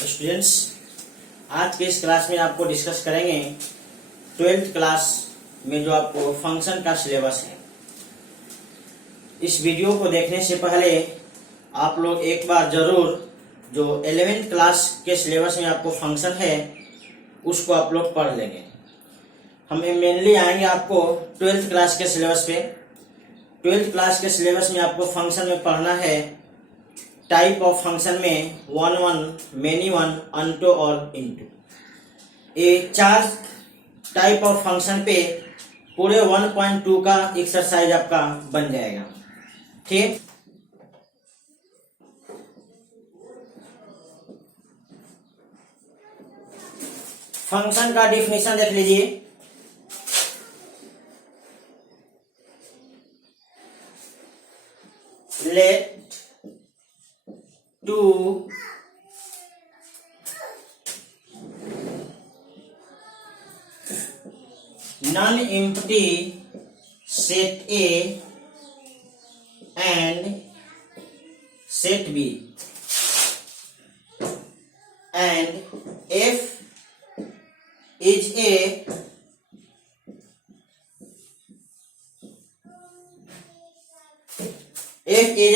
Students, आज के इस क्लास में आपको डिस्कस करेंगे 12th क्लास में जो आपको फंक्शन का सिलेबस है। इस वीडियो को देखने से पहले आप लोग एक बार जरूर जो 11th क्लास के सिलेबस में आपको फंक्शन है उसको आप लोग पढ़ लेंगे। हम मेनली आएंगे आपको 12th क्लास के सिलेबस पे। 12th क्लास के सिलेबस में आपको फंक्शन में पढ़ना है टाइप ऑफ फंक्शन में one one, many one, unto और इनटू। ये 4 टाइप ऑफ फंक्शन पे पूरे 1.2 का एक्सरसाइज आपका बन जाएगा। ठीक, फंक्शन का डिफिनीशन देख लीजिए। Let to non-empty set A and set B and F is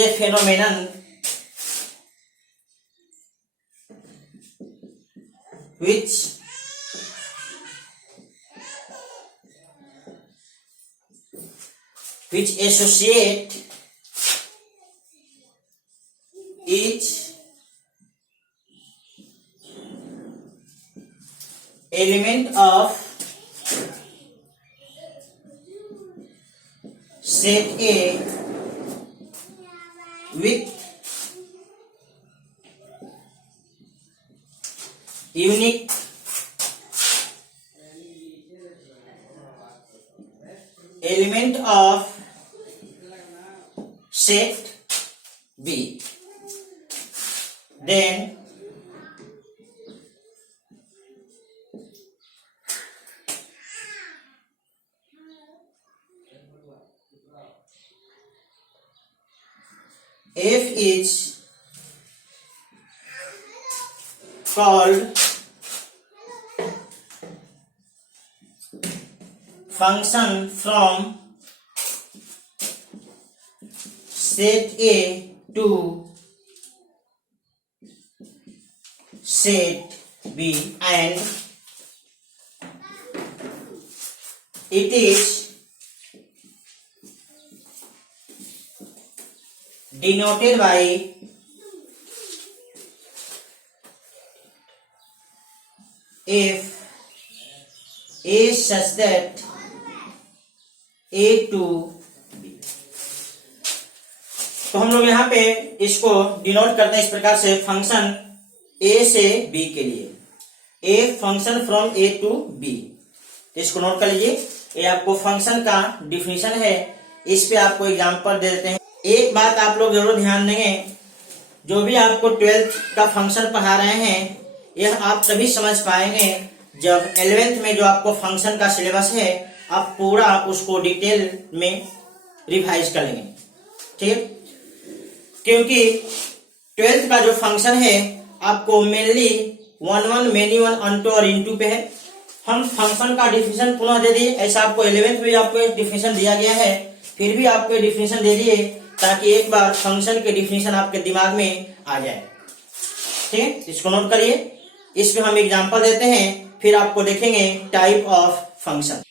a phenomenon which associate each element of set A with unique element of set B. Then F is called function from set A to set B, and it is denoted by if A such that A to B। तो हम लोग यहाँ पे इसको denote करते हैं इस प्रकार से, फंक्शन A से B के लिए, A function from A to B। इसको नोट कर लीजिए, ये आपको फंक्शन का डिफिनीशन है। इस पे आपको एग्जांपल दे देते हैं। एक बात आप लोग जरूर ध्यान देंगे, जो भी आपको 12th का फंक्शन पढ़ा रहे हैं यह आप तभी समझ पाएंगे जब 11th में जो आपको फंक्शन का सिलेबस है आप पूरा उसको डिटेल में रिवाइज कर लेंगे। ठीक, क्योंकि 12th का जो फंक्शन है आपको mainly one one, many one, unto और इनटू पे है। हम फंक्शन का डिफिनीशन पुनः दे दिए, ऐसा आपको 11th में आपको डिफिनीशन दिया गया है, फिर भी आपको डिफिनीशन दे दिए ताकि एक बार फंक्शन के डिफिनीशन आपके दिमाग में आ जाए। ठीक, इसको नोट करिए। इसमें हम एग्जांपल देते हैं, फिर आपको देखेंगे टाइप ऑफ फंक्शन।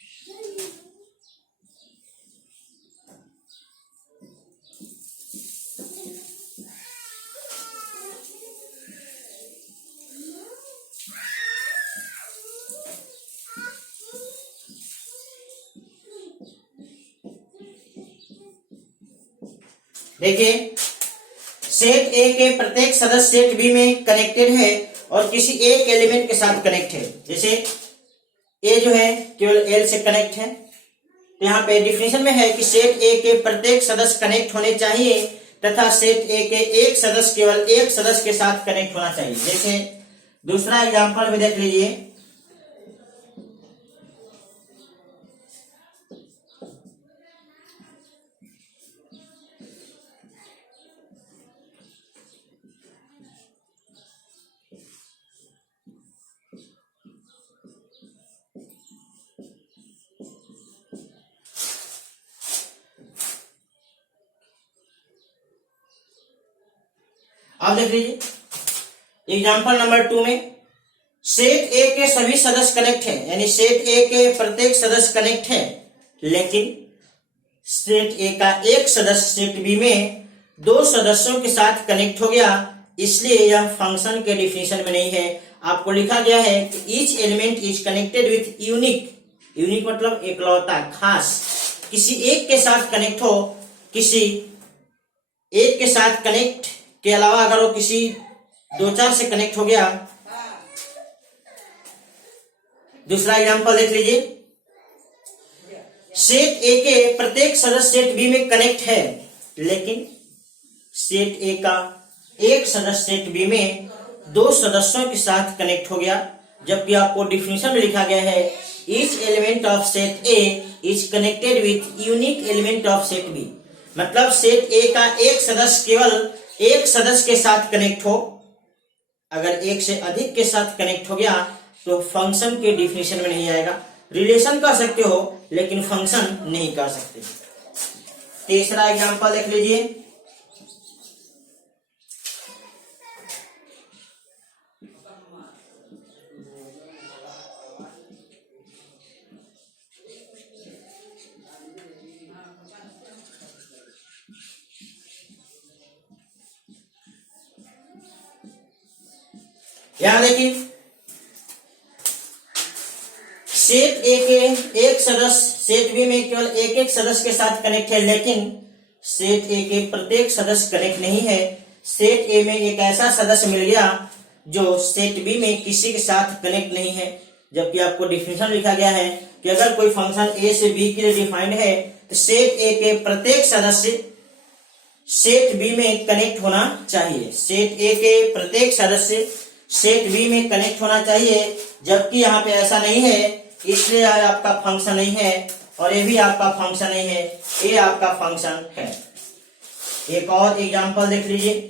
देखिए, सेट ए के प्रत्येक सदस्य सेट बी में कनेक्टेड है और किसी एक एलिमेंट के साथ कनेक्ट है। जैसे ए जो है केवल एल से कनेक्ट है, तो यहाँ पे डिफिनीशन में है कि सेट ए के प्रत्येक सदस्य कनेक्ट होने चाहिए तथा सेट ए के एक सदस्य केवल एक सदस्य के साथ कनेक्ट होना चाहिए। जैसे दूसरा एग्जांपल भी देख लीजिए, आप देख लीजिए एग्जांपल नंबर 2 में सेट ए के सभी सदस्य कनेक्ट है, यानी सेट ए के प्रत्येक सदस्य कनेक्ट है, लेकिन सेट ए का एक सदस्य सेट बी में दो सदस्यों के साथ कनेक्ट हो गया, इसलिए यह फंक्शन के डिफिनीशन में नहीं है। आपको लिखा गया है कि each element is connected with unique, unique मतलब एकलौता, खास, किसी एक के साथ कनेक्ट हो, किसी एक के साथ कनेक्ट के अलावा अगर वो किसी 2-4 से कनेक्ट हो गया। दूसरा एग्जांपल देख लीजिए, सेट ए के प्रत्येक सदस्य सेट बी में कनेक्ट है, लेकिन सेट ए का एक सदस्य सेट बी में दो सदस्यों के साथ कनेक्ट हो गया, जबकि आपको डिफिनीशन में लिखा गया है each element of set A is connected with unique element of set B. मतलब सेट ए का एक सदस्य केवल एक सदस्य के साथ कनेक्ट हो, अगर एक से अधिक के साथ कनेक्ट हो गया तो फंक्शन के डिफिनीशन में नहीं आएगा। रिलेशन कर सकते हो लेकिन फंक्शन नहीं कर सकते। तीसरा एग्जांपल देख लीजिए, यहां देखिए सेट ए के एक सदस्य सेट बी में केवल एक एक सदस्य के साथ कनेक्ट है, लेकिन सेट ए के प्रत्येक सदस्य कनेक्ट नहीं है। सेट ए में एक ऐसा सदस्य मिल गया जो सेट बी में किसी के साथ कनेक्ट नहीं है, जबकि आपको डिफिनीशन लिखा गया है कि अगर कोई फंक्शन ए से बी के लिए डिफाइंड है तो सेट ए के प्रत्येक सदस्य सेट बी में कनेक्ट होना चाहिए। सेट ए के प्रत्येक सदस्य सेट बी में कनेक्ट होना चाहिए, जबकि यहाँ पे ऐसा नहीं है, इसलिए आपका फंक्शन नहीं है, और ये भी आपका फंक्शन नहीं है, ये आपका फंक्शन है। एक और एग्जांपल देख लीजिए,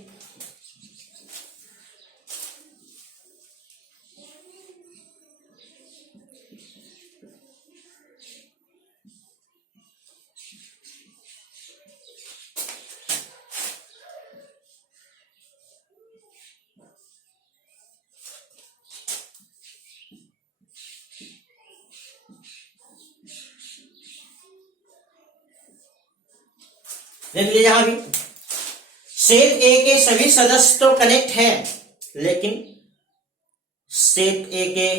देख लीजिए यहां भी सेट ए के सभी सदस्य तो कनेक्ट हैं, लेकिन सेट ए के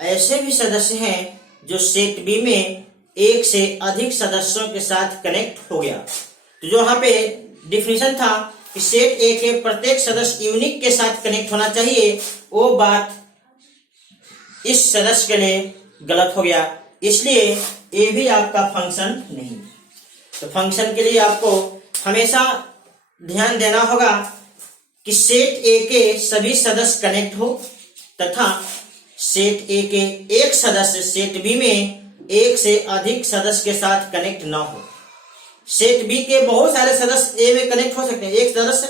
ऐसे भी सदस्य हैं जो सेट बी में एक से अधिक सदस्यों के साथ कनेक्ट हो गया। तो जो यहाँ पे डिफिनीशन था कि सेट ए के प्रत्येक सदस्य यूनिक के साथ कनेक्ट होना चाहिए, वो बात इस सदस्य के लिए गलत हो गया, इसलिए ये भी आपका फंक्शन नहीं। तो फंक्शन के लिए आपको हमेशा ध्यान देना होगा कि सेट ए के सभी सदस्य कनेक्ट हो, तथा सेट ए के एक सदस्य सेट बी में एक से अधिक सदस्य के साथ कनेक्ट ना हो। सेट बी के बहुत सारे सदस्य ए में कनेक्ट हो सकते हैं, एक सदस्य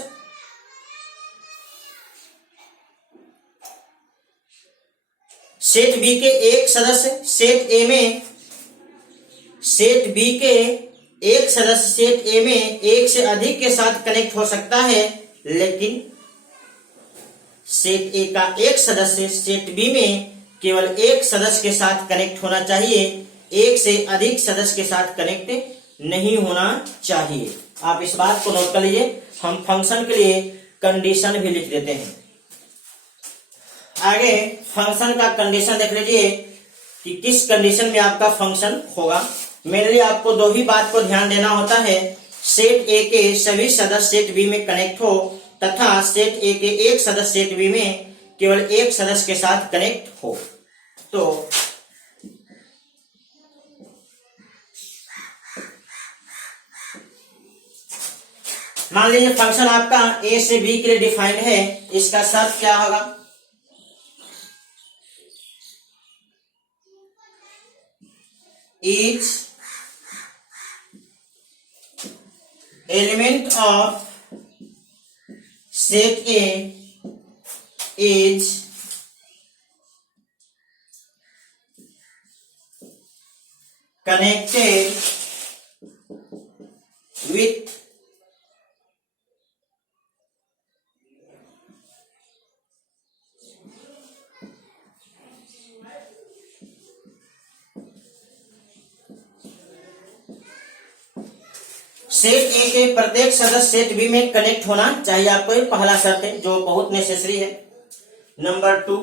सेट बी के एक सदस्य सेट ए में सेट बी के एक सदस्य सेट ए में एक से अधिक के साथ कनेक्ट हो सकता है, लेकिन सेट ए का एक सदस्य सेट बी में केवल एक सदस्य के साथ कनेक्ट होना चाहिए, एक से अधिक सदस्य के साथ कनेक्ट नहीं होना चाहिए। आप इस बात को नोट कर लीजिए। हम फंक्शन के लिए कंडीशन भी लिख देते हैं। आगे फंक्शन का कंडीशन देख लीजिए कि किस कंडीशन में आपका फंक्शन होगा। मेनली आपको दो ही बात को ध्यान देना होता है, सेट ए के सभी सदस्य सेट बी में कनेक्ट हो, तथा सेट ए के एक सदस्य सेट बी में केवल एक सदस्य के साथ कनेक्ट हो। तो मान लीजिए फंक्शन आपका ए से बी के लिए डिफाइंड है, इसका शर्त क्या होगा? each element of set A is connected with set ए के प्रत्येक सदस्य सेट बी में कनेक्ट होना चाहिए आपको, ये पहला शर्त है जो बहुत नेसेसरी है। Number 2,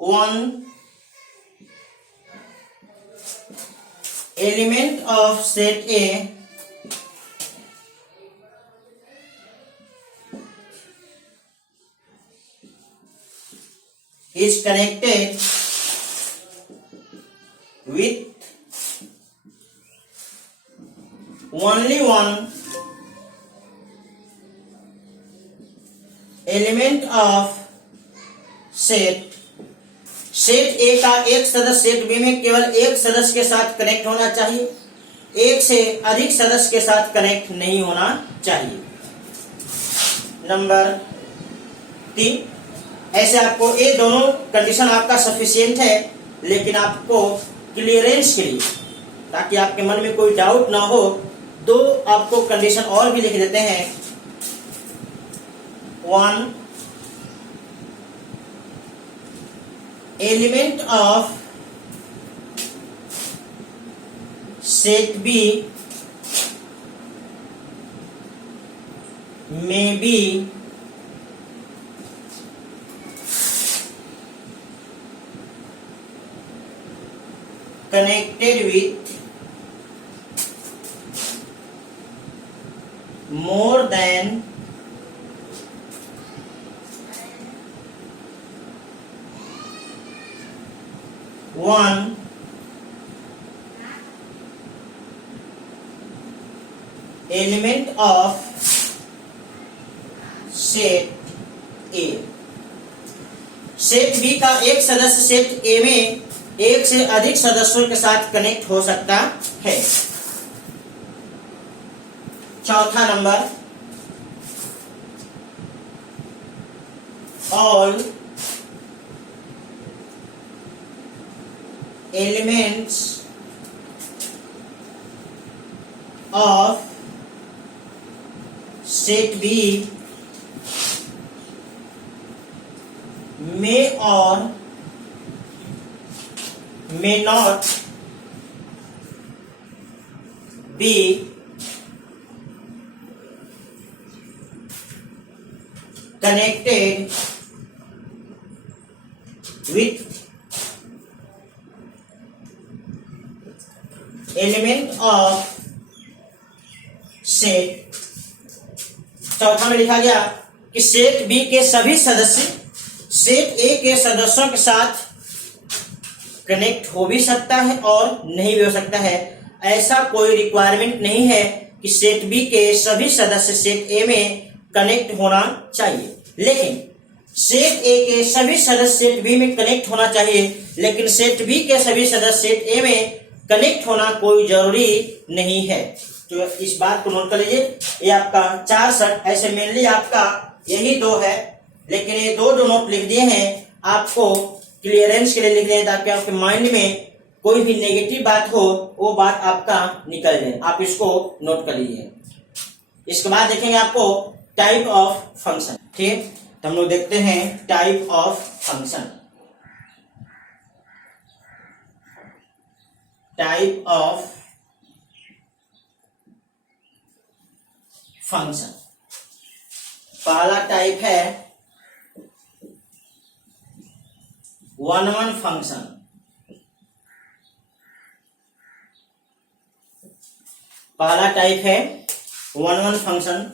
1 element of set A is connected with only one element of set ए का एक सदस्य सेट बी में केवल एक सदस्य के साथ कनेक्ट होना चाहिए, एक से अधिक सदस्य के साथ कनेक्ट नहीं होना चाहिए। नंबर 3, ऐसे आपको ये दोनों कंडीशन आपका सफिशिएंट है, लेकिन आपको क्लियरेंस के लिए, ताकि आपके मन में कोई डाउट ना हो, दो आपको कंडीशन और भी लिख देते हैं। 1 एलिमेंट ऑफ सेट बी में B connected with more than one element of set A। Set B का एक सदस्य सेट ए में एक से अधिक सदस्यों के साथ कनेक्ट हो सकता है। चौथा number, all elements of set B may or may not be connected with element of set। चौथा में लिखा गया कि सेट बी के सभी सदस्य सेट ए के सदस्यों के साथ कनेक्ट हो भी सकता है और नहीं भी हो सकता है। ऐसा कोई रिक्वायरमेंट नहीं है कि सेट बी के सभी सदस्य सेट ए में कनेक्ट होना चाहिए, लेकिन सेट ए के सभी सदस्य सेट बी में कनेक्ट होना चाहिए, लेकिन सेट बी के सभी सदस्य सेट ए में कनेक्ट होना कोई जरूरी नहीं है। तो इस बात को नोट कर लीजिए। ये आपका 4 शर्त, ऐसे मेनली आपका यही 2 है, लेकिन ये दो जो नोट लिख दिए हैं आपको क्लियरेंस के लिए लिख दिए, ताकि आपके माइंड में कोई भी नेगेटिव बात हो वो बात आपका निकल जाए। आप इसको नोट कर लीजिए। इसके बाद देखेंगे आपको टाइप ऑफ फंक्शन। ठीक, तो हम लोग देखते हैं type of function. Type of function, पहला टाइप है 1-1 फंक्शन। पहला टाइप है 1-1 फंक्शन।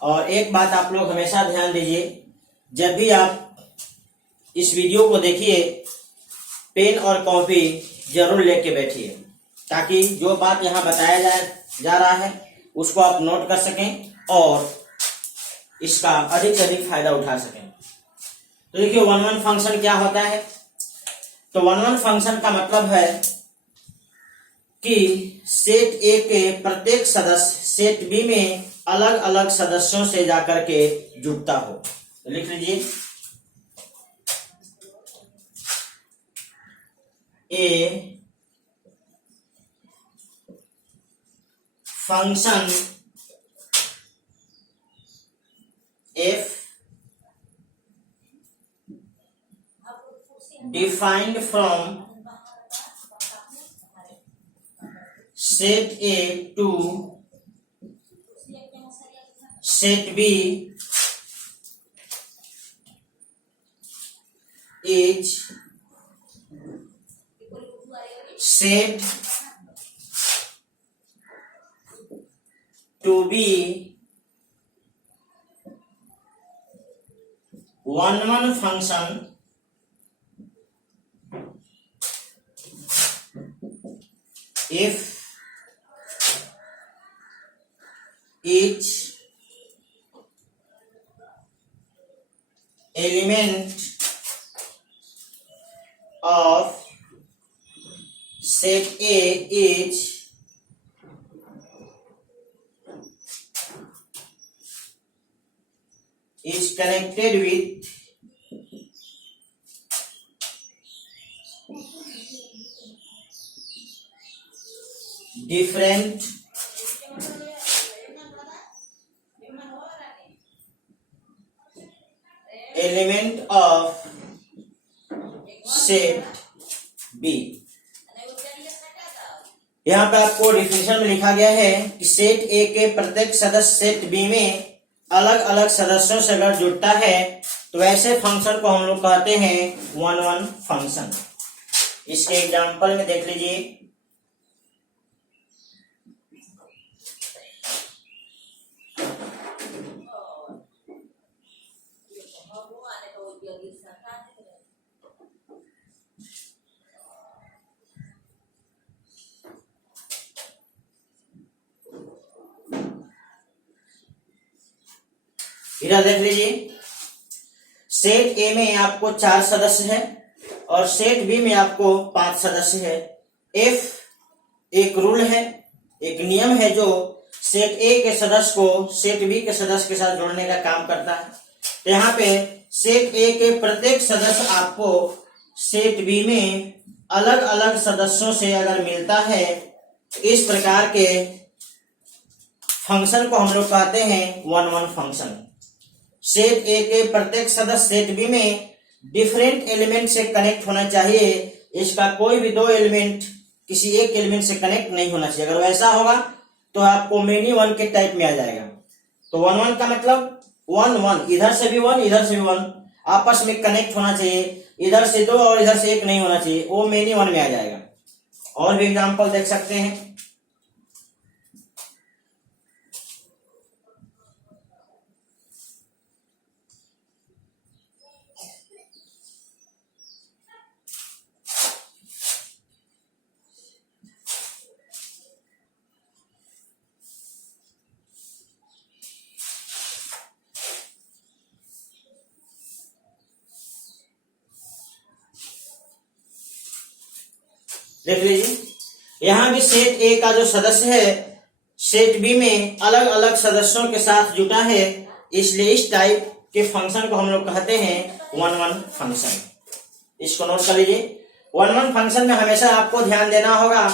और एक बात आप लोग हमेशा ध्यान दीजिए, जब भी आप इस वीडियो को देखिए पेन और कॉपी जरूर लेके बैठिए, ताकि जो बात यहाँ बताया जा रहा है उसको आप नोट कर सकें और इसका अधिक से अधिक फायदा उठा सकें। तो देखिए 1-1 फंक्शन क्या होता है। तो 1-1 फंक्शन का मतलब है कि सेट ए के प्रत्येक सदस्य सेट बी में अलग अलग सदस्यों से जाकर के जुड़ता हो। तो लिख लीजिए, A function F defined from set A to set B is set to be one function if each element of set A is connected with different element of set B। यहाँ पे आपको डिफिनेशन में लिखा गया है कि set ए के प्रत्येक सदस्य सेट बी में अलग अलग सदस्यों से अगर जुड़ता है तो ऐसे फंक्शन को हम लोग कहते हैं वन फंक्शन। इसके एग्जांपल में देख लीजिए, इधर देख लीजिए, सेट ए में आपको 4 सदस्य है और सेट बी में आपको 5 सदस्य है। एफ एक रूल है, एक नियम है जो सेट ए के सदस्य को सेट बी के सदस्य के साथ जोड़ने का काम करता है। तो यहाँ पे सेट ए के प्रत्येक सदस्य आपको सेट बी में अलग अलग सदस्यों से अगर मिलता है, इस प्रकार के फंक्शन को हम लोग कहते हैं वन फंक्शन। सेट ए के प्रत्येक सदस्य सेट बी में डिफरेंट एलिमेंट से कनेक्ट होना चाहिए। इसका कोई भी 2 एलिमेंट किसी एक एलिमेंट से कनेक्ट नहीं होना चाहिए। अगर वैसा होगा तो आपको मेनी वन के टाइप में आ जाएगा। तो वन का मतलब वन इधर से भी 1 इधर से भी 1 आपस में कनेक्ट होना चाहिए। इधर से 2 और इधर से 1 नहीं होना चाहिए, वो मेनी वन में आ जाएगा। और भी एग्जांपल देख सकते हैं, देख लीजिए, यहां भी सेट ए का जो सदस्य है सेट बी में अलग अलग सदस्यों के साथ जुटा है, इसलिए इस टाइप के फंक्शन को हम लोग कहते हैं वन फंक्शन। इसको नोट कर लीजिए। वन फंक्शन में हमेशा आपको ध्यान देना होगा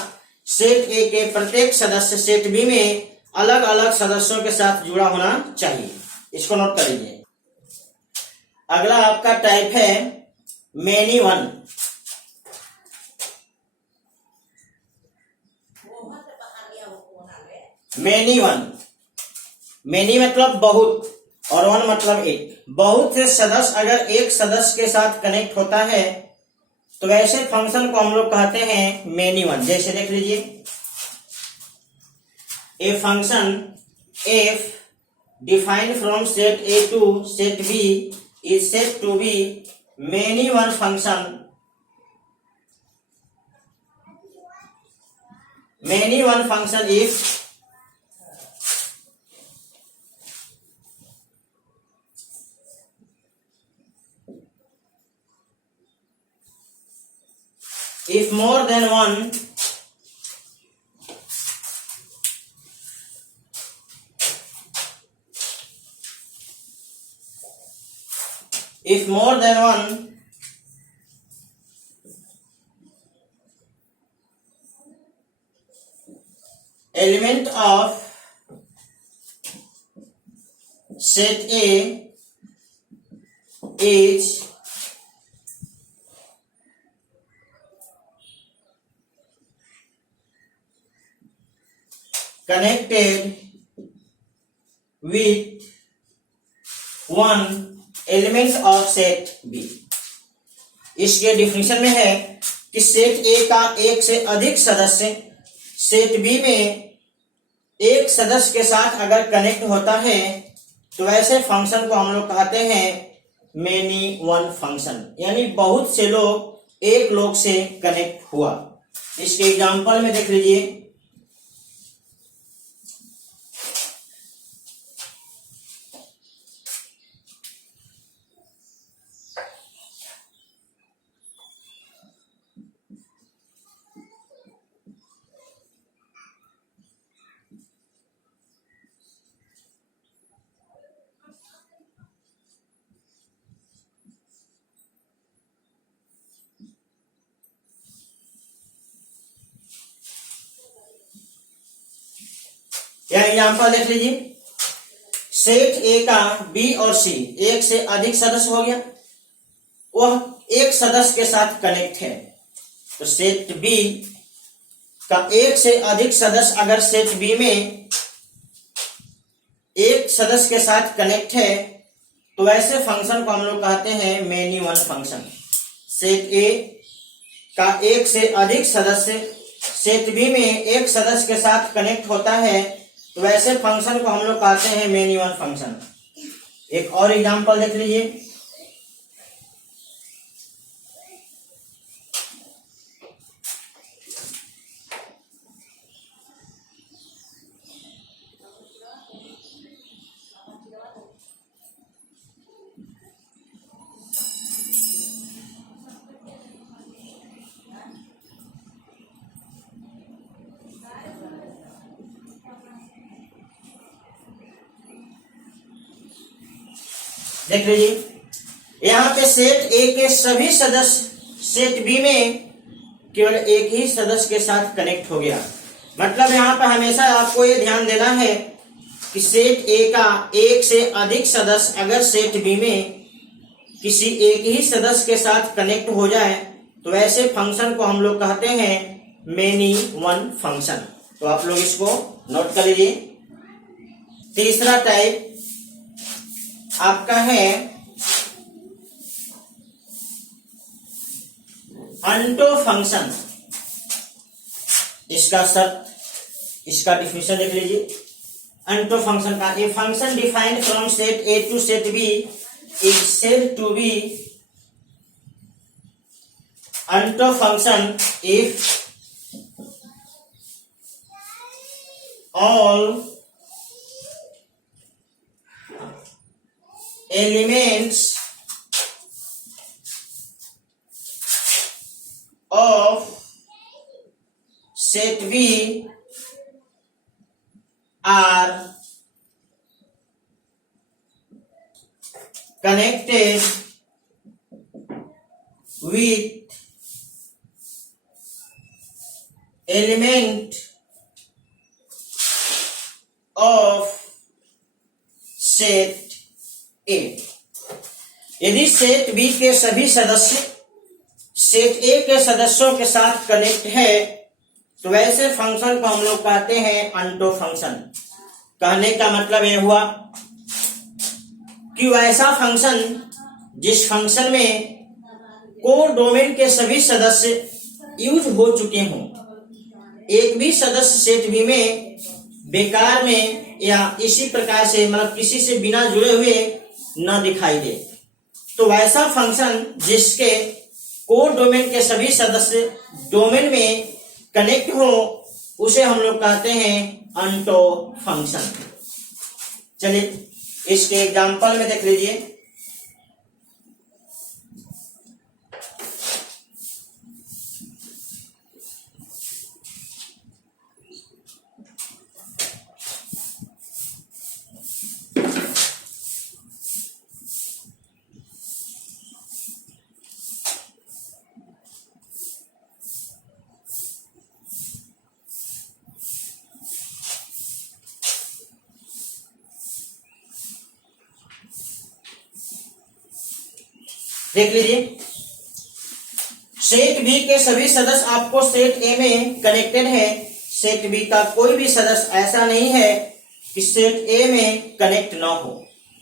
सेट ए के प्रत्येक सदस्य सेट बी में अलग अलग सदस्यों के साथ जुड़ा होना चाहिए। इसको नोट कर लीजिए। अगला आपका टाइप है मेनी वन। मेनी मतलब बहुत और वन मतलब एक। बहुत से सदस्य अगर एक सदस्य के साथ कनेक्ट होता है तो ऐसे फंक्शन को हम लोग कहते हैं मेनी वन। जैसे देख लीजिए, A function F defined from set A to set B is set to be many one function. Many one function if more than one element of set A is connected with one element of set B. इसके definition में है कि set A का एक से अधिक सदस्य set B में एक सदस्य के साथ अगर कनेक्ट होता है तो वैसे फंक्शन को हम लोग कहते हैं मेनी वन फंक्शन, यानी बहुत से लोग एक लोग से कनेक्ट हुआ। इसके एग्जांपल में देख लीजिए, यह एग्जांपल देख लीजिए। सेट ए का बी और सी एक से अधिक सदस्य हो गया, वह एक सदस्य के साथ कनेक्ट है। तो सेट बी का एक से अधिक सदस्य अगर सेट बी में एक सदस्य के साथ कनेक्ट है तो वैसे फंक्शन को हम लोग कहते हैं many one function. Set A का एक से अधिक सदस्य सेट बी में एक सदस्य के साथ कनेक्ट होता है तो वैसे फंक्शन को हम लोग कहते हैं मेनी वन फंक्शन। एक और एग्जांपल देख लीजिए, देख लीजिए यहाँ पे सेट ए के सभी सदस्य सेट बी में केवल एक ही सदस्य के साथ कनेक्ट हो गया। मतलब यहाँ पर हमेशा आपको ये ध्यान देना है कि सेट ए का एक से अधिक सदस्य अगर सेट बी में किसी एक ही सदस्य के साथ कनेक्ट हो जाए तो वैसे फंक्शन को हम लोग कहते हैं मेनी वन फंक्शन। तो आप लोग इसको नोट कर लीजिए। तीसरा टाइप आपका है अंटो फंक्शन। इसका शर्त, इसका डिफिनेशन देख लीजिए। अंटो फंक्शन का, A function defined from set A to set B is said to be onto function if all elements of set B are connected with element of set ए। यदि set B के सभी सदस्य set ए के सदस्यों के साथ connect है तो वैसे फंक्शन को हम लोग कहते हैं अंटो फंक्शन। कहने का मतलब यह हुआ कि वैसा फंक्शन जिस फंक्शन में कोर डोमेन के सभी सदस्य यूज हो चुके हों, एक भी सदस्य सेट बी में बेकार में या इसी प्रकार से मतलब किसी से बिना जुड़े हुए न दिखाई दे, तो वैसा फंक्शन जिसके कोर डोमेन के सभी सदस्य डोमेन में कनेक्ट हो उसे हम लोग कहते हैं अंटो फंक्शन। चलिए इसके एग्जांपल में देख लीजिए। देख लीजिए, सेट बी के सभी सदस्य आपको सेट ए में कनेक्टेड है, सेट बी का कोई भी सदस्य ऐसा नहीं है कि सेट ए में कनेक्ट ना हो,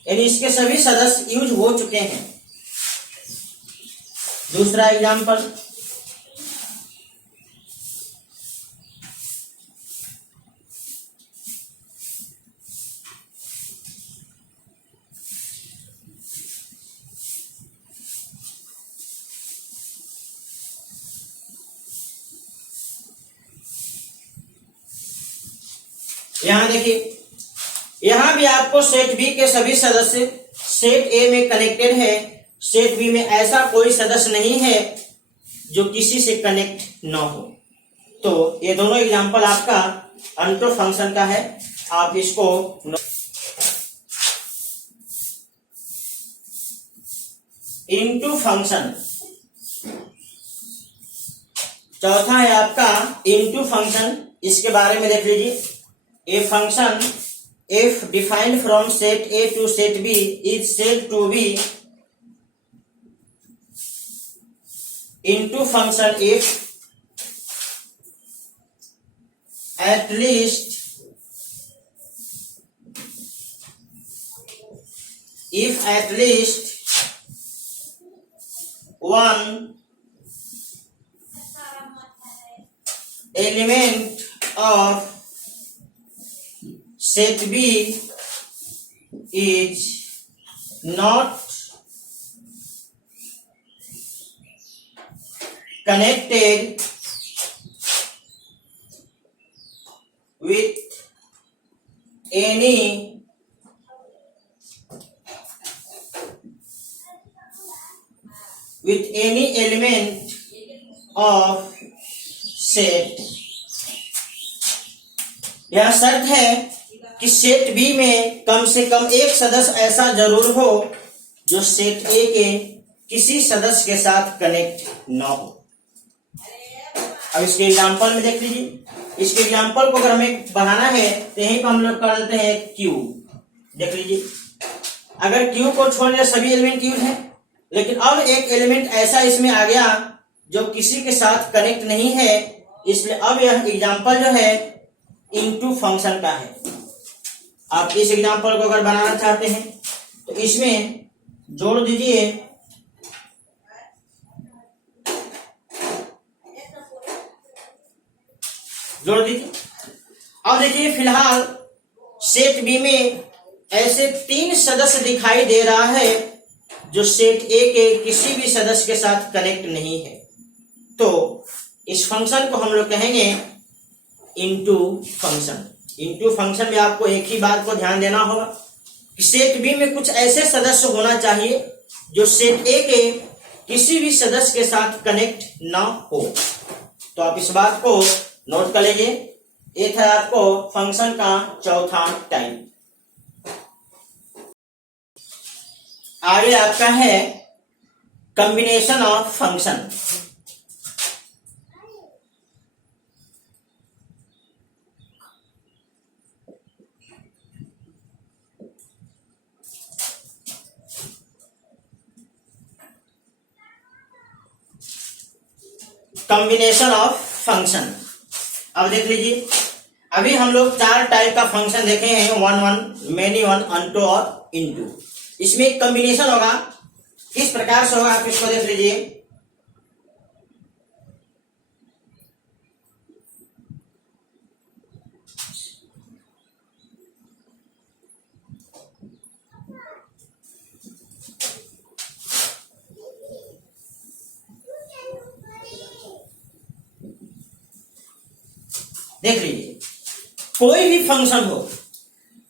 यानी इसके सभी सदस्य यूज हो चुके हैं। दूसरा एग्जांपल, यहां देखिए, यहां भी आपको सेट बी के सभी सदस्य सेट ए में कनेक्टेड है, सेट बी में ऐसा कोई सदस्य नहीं है जो किसी से कनेक्ट ना हो। तो ये दोनों एग्जांपल आपका अनटो फंक्शन का है। आप इसको इनटू फंक्शन, चौथा है आपका इनटू फंक्शन। इसके बारे में देख लीजिए, A function if defined from set A to set B is said to be into function if at least one element of set B is not connected with any element of set। यह शर्त है कि set B में कम से कम एक सदस्य ऐसा जरूर हो जो सेट ए के किसी सदस्य के साथ कनेक्ट ना हो। अब इसके एग्जांपल में देख लीजिए, इसके एग्जांपल को अगर हमें बढ़ाना है तो यहीं पर हम लोग कर देते हैं क्यू। देख लीजिए, अगर क्यू को छोड़ने सभी एलिमेंट यूज है, लेकिन अब एक एलिमेंट ऐसा इसमें आ गया जो किसी के साथ कनेक्ट नहीं है, इसलिए अब यह एग्जांपल जो है इनटू फंक्शन का है। आप इस एग्जांपल को अगर बनाना चाहते हैं तो इसमें जोड़ दीजिए अब देखिए, फिलहाल सेट बी में ऐसे 3 सदस्य दिखाई दे रहा है जो सेट ए के किसी भी सदस्य के साथ कनेक्ट नहीं है। तो इस फंक्शन को हम लोग कहेंगे इनटू फंक्शन। इनटू फंक्शन में आपको एक ही बात को ध्यान देना होगा कि सेट बी में कुछ ऐसे सदस्य होना चाहिए जो सेट ए के किसी भी सदस्य के साथ कनेक्ट ना हो। तो आप इस बात को नोट कर लीजिए, ये था आपको फंक्शन का चौथा टाइप। आगे आपका है combination of function. Combination of function, अब देख लीजिए, अभी हम लोग 4 टाइप का फंक्शन देखे हैं, 1 1, मेनी 1, अनटो और इनटू। इसमें एक कॉम्बिनेशन होगा, किस प्रकार से होगा आप इसको देख लीजिए। देख लीजिए, कोई भी फंक्शन हो,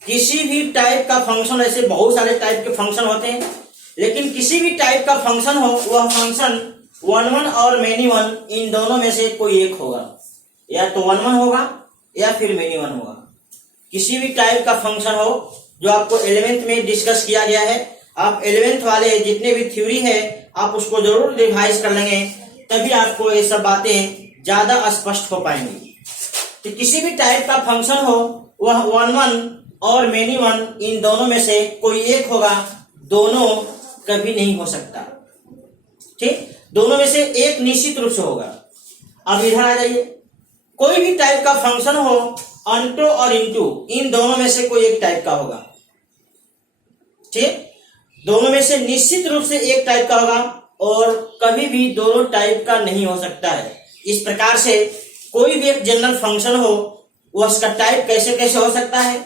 किसी भी टाइप का फंक्शन, ऐसे बहुत सारे टाइप के फंक्शन होते हैं, लेकिन किसी भी टाइप का फंक्शन हो, वह फंक्शन 1 1 और मेनी 1 इन दोनों में से कोई एक होगा, या तो 1 1 होगा या फिर मेनी 1 होगा। किसी भी टाइप का फंक्शन हो जो आपको 11th में डिस्कस किया गया है, आप 11th वाले जितने भी थ्योरी है आप उसको जरूर रिवाइज कर लेंगे, तभी आपको ये सब बातें ज्यादा स्पष्ट हो पाएंगी। तो किसी भी टाइप का फंक्शन हो, वह 1 1 और मेनी 1 इन दोनों में से कोई एक होगा, दोनों कभी नहीं हो सकता। ठीक, दोनों में से एक निश्चित रूप से होगा। अब इधर आ जाइए, कोई भी टाइप का फंक्शन हो, अनटो और इनटू, इन दोनों में से कोई एक टाइप का होगा। ठीक, दोनों में से निश्चित रूप से एक टाइप का होगा और कभी भी दोनों टाइप का नहीं हो सकता है। इस प्रकार से कोई भी एक जनरल फंक्शन हो, वो उसका टाइप कैसे कैसे हो सकता है,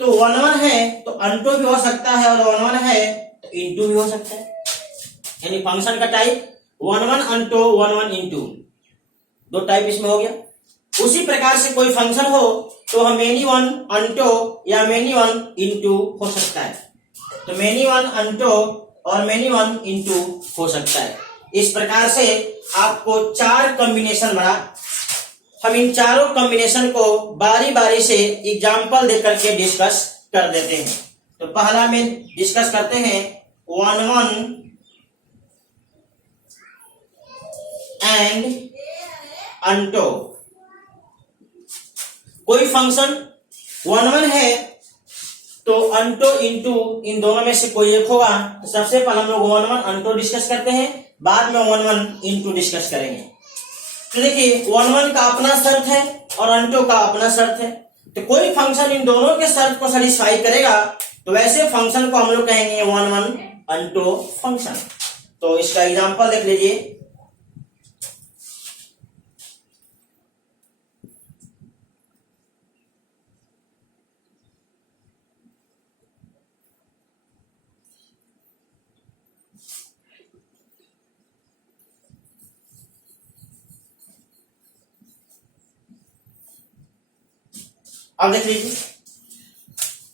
तो 1 1 है तो अनटो भी हो सकता है और 1 1 है तो इनटू भी हो सकता है। यानी फंक्शन का टाइप 1 1 अनटो 1 1 इनटू, दो टाइप इसमें हो गया। उसी प्रकार से कोई फंक्शन हो तो हम मेनी वन अनटो या मेनी वन इनटू हो सकता है, तो मेनी वन अनटो और मेनी वन इनटू हो सकता है। इस प्रकार से आपको 4 कॉम्बिनेशन बना, हम इन चारों कॉम्बिनेशन को बारी बारी से एग्जाम्पल देकर के डिस्कस कर देते हैं। तो पहला में डिस्कस करते हैं 1 1 एंड अनटो। कोई फंक्शन 1 1 है तो अनटो इनटू इन दोनों में से कोई एक होगा। तो सबसे पहले हम लोग 1 1 अनटो डिस्कस करते हैं, बाद में 1 1 इनटू डिस्कस करेंगे। तो देखिए 1 1 का अपना शर्त है और अनटो का अपना शर्त है, तो कोई फंक्शन इन दोनों के शर्त को सेटिस्फाई करेगा तो वैसे फंक्शन को हम लोग कहेंगे 1 1 अनटो फंक्शन। तो इसका एग्जांपल देख लीजिए, अब देख लीजिए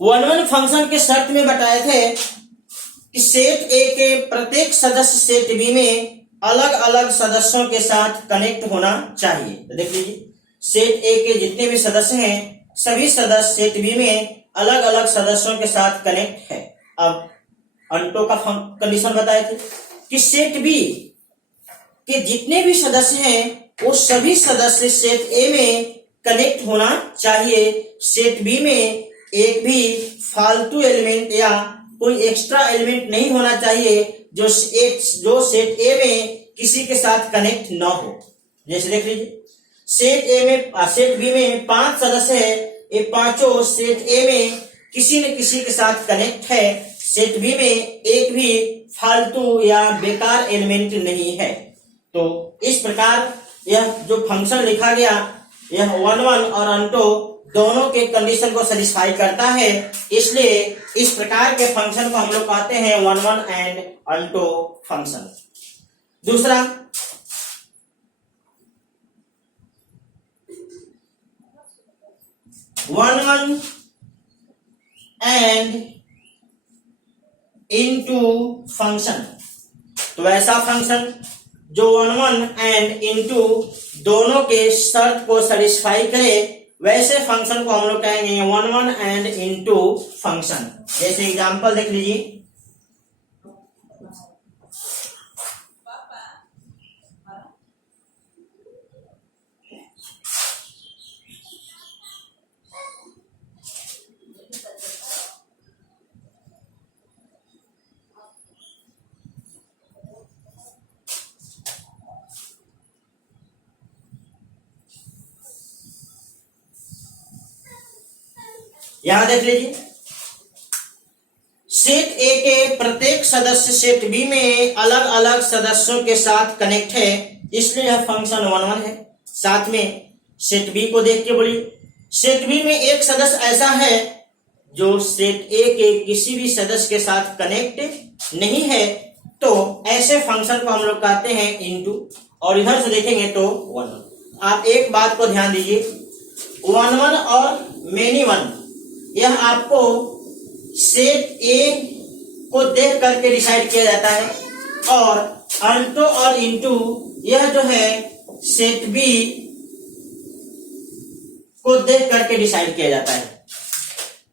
1 1 फंक्शन के शर्त में बताए थे कि सेट ए के प्रत्येक सदस्य सेट बी में अलग अलग सदस्यों के साथ कनेक्ट होना चाहिए। तो देख लीजिए सेट ए के जितने भी सदस्य हैं सभी सदस्य सेट बी में अलग अलग सदस्यों के साथ कनेक्ट है। अब अनटो का कंडीशन बताए थे कि सेट बी के जितने भी सदस्य हैं वो सभी सदस्य सेट ए में कनेक्ट होना चाहिए। सेट बी में एक भी फालतू एलिमेंट या कोई एक्स्ट्रा एलिमेंट नहीं होना चाहिए जो सेट ए में किसी के साथ कनेक्ट ना हो। जैसे देख लीजिए सेट बी में 5 सदस्य है, ये पांचों सेट ए में किसी न किसी के साथ कनेक्ट है। सेट बी में एक भी फालतू या बेकार एलिमेंट नहीं है। तो इस प्रकार यह जो फंक्शन लिखा गया यह 1 1 और अनटो दोनों के कंडीशन को सेटिस्फाई करता है, इसलिए इस प्रकार के फंक्शन को हम लोग कहते हैं 1 1 एंड अनटो फंक्शन। दूसरा 1 1 एंड इनटू फंक्शन। तो ऐसा फंक्शन जो 1 1 एंड इनटू दोनों के शर्त को सेटिस्फाई करे वैसे फंक्शन को हम लोग कहेंगे 1 1 एंड इनटू फंक्शन। जैसे एग्जांपल देख लीजिए, यहां देख लीजिए सेट ए के प्रत्येक सदस्य सेट बी में अलग अलग सदस्यों के साथ कनेक्ट है, इसलिए यह फंक्शन 1 1 है। साथ में सेट बी को देख के बोलिए सेट बी में एक सदस्य ऐसा है जो सेट ए के किसी भी सदस्य के साथ कनेक्ट नहीं है, तो ऐसे फंक्शन को हम लोग कहते हैं इनटू। और इधर से देखेंगे तो 1 1। आप एक बात को ध्यान दीजिए 1 1 और मेनी वन यह आपको सेट ए को देख करके डिसाइड किया जाता है, और अनटो और इनटू यह जो है सेट बी को देख करके डिसाइड किया जाता है।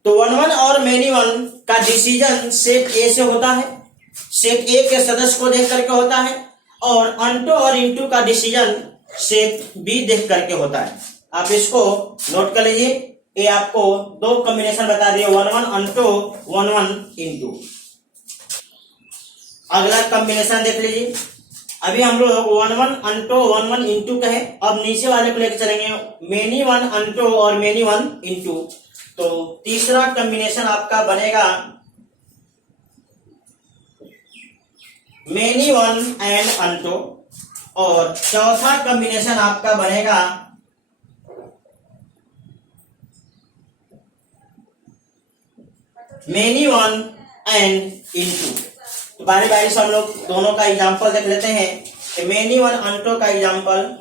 तो 1 1 और मेनी वन का डिसीजन सेट ए से होता है, सेट ए के सदस्य को देख करके होता है, और अनटो और इनटू का डिसीजन सेट बी देख करके होता है। आप इसको नोट कर लीजिए, ये आपको 2 कॉम्बिनेशन बता दिए 1 1 अनटो 1 1 इनटू। अगला कॉम्बिनेशन देख लीजिए, अभी हम लोग 1 1 अनटो 1 1 इंटू कहे, अब नीचे वाले को लेकर चलेंगे मेनी 1 अनटो और मेनी 1 इंटू। तो तीसरा कॉम्बिनेशन आपका बनेगा मेनी 1 एंड अनटो, और चौथा कॉम्बिनेशन आपका बनेगा मेनी 1 एंड इनटू। तो बारी बारी से हम लोग दोनों का एग्जांपल देख लेते हैं। तो मेनी 1 अनटो का एग्जांपल,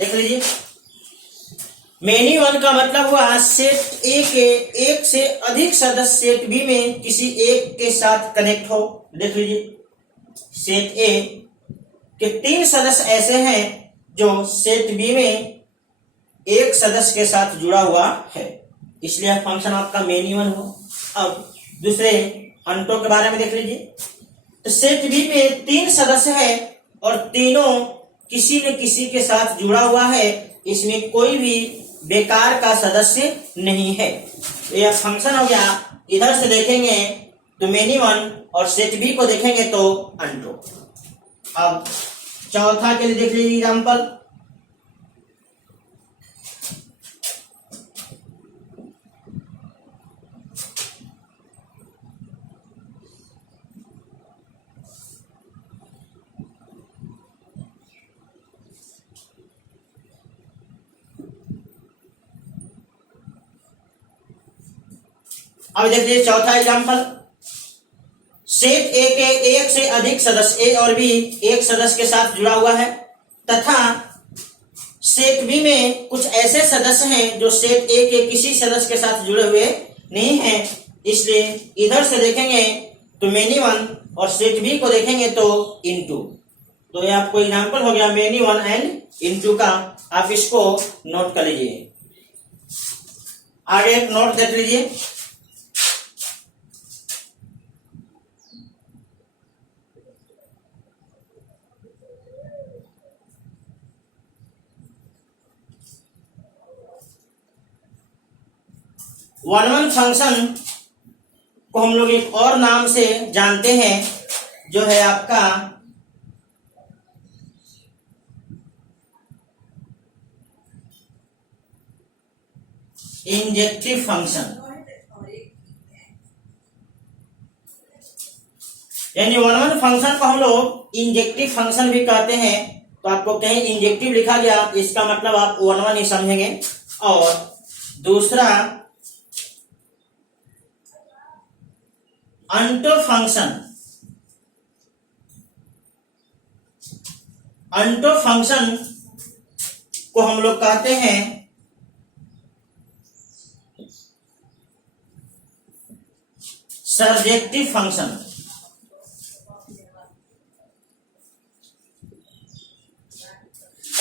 देख लीजिए। मेनी 1 का मतलब हुआ सेट ए के एक से अधिक सदस्य सेट बी में किसी एक के साथ कनेक्ट हो। देख लीजिए, सेट ए के 3 सदस्य ऐसे हैं जो सेट बी में एक सदस्य के साथ जुड़ा हुआ है, इसलिए फंक्शन आपका मेनी 1 हो। अब दूसरे अनटो के बारे में देख लीजिए। तो सेट बी में 3 सदस्य है और तीनों किसी न किसी के साथ जुड़ा हुआ है, इसमें कोई भी बेकार का सदस्य नहीं है। तो यह फंक्शन हो गया। इधर से देखेंगे तो मेनी 1 और सेट बी को देखेंगे तो अनटो। अब चौथा के लिए देख लीजिए एग्जांपल, अब देखिए चौथा एग्जांपल, सेट ए के एक से अधिक सदस्य ए और बी एक सदस्य के साथ जुड़ा हुआ है, तथा सेट बी में कुछ ऐसे सदस्य हैं जो सेट ए के किसी सदस्य के साथ जुड़े हुए नहीं हैं, इसलिए इधर से देखेंगे तो मेनी 1 और सेट बी को देखेंगे तो इनटू। तो ये आपको एग्जांपल हो गया मेनी 1 एंड इनटू का। आप इसको नोट कर लीजिए। आगे एक नोट देख लीजिए। वन वन फंक्शन को हम लोग एक और नाम से जानते हैं, जो है आपका इंजेक्टिव फंक्शन। यानी वन वन फंक्शन को हम लोग इंजेक्टिव फंक्शन भी कहते हैं। तो आपको कहीं इंजेक्टिव लिखा गया, इसका मतलब आप वन वन ही समझेंगे। और दूसरा अनटो फंक्शन। अनटो फंक्शन को हम लोग कहते हैं सर्जेक्टिव फंक्शन।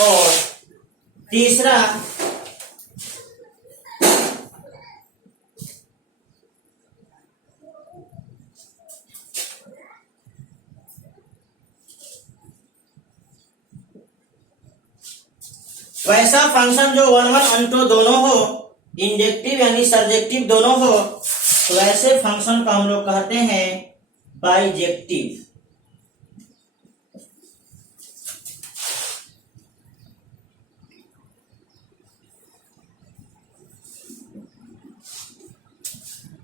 और तीसरा वैसा फंक्शन जो वन वन अनटो दोनों हो, इंजेक्टिव यानी सर्जेक्टिव दोनों हो, तो ऐसे फंक्शन को हम लोग कहते हैं बाइजेक्टिव।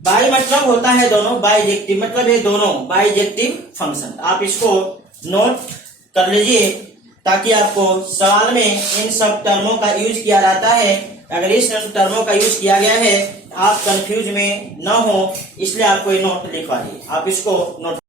बाई मतलब होता है दोनों, बाइजेक्टिव मतलब ये दोनों बाइजेक्टिव फंक्शन। आप इसको नोट कर लीजिए ताकि आपको सवाल में इन सब टर्मों का यूज किया जाता है। अगर इस टर्मों का यूज किया गया है आप कंफ्यूज में न हो, इसलिए आपको ये नोट लिखवा दिए। आप इसको नोट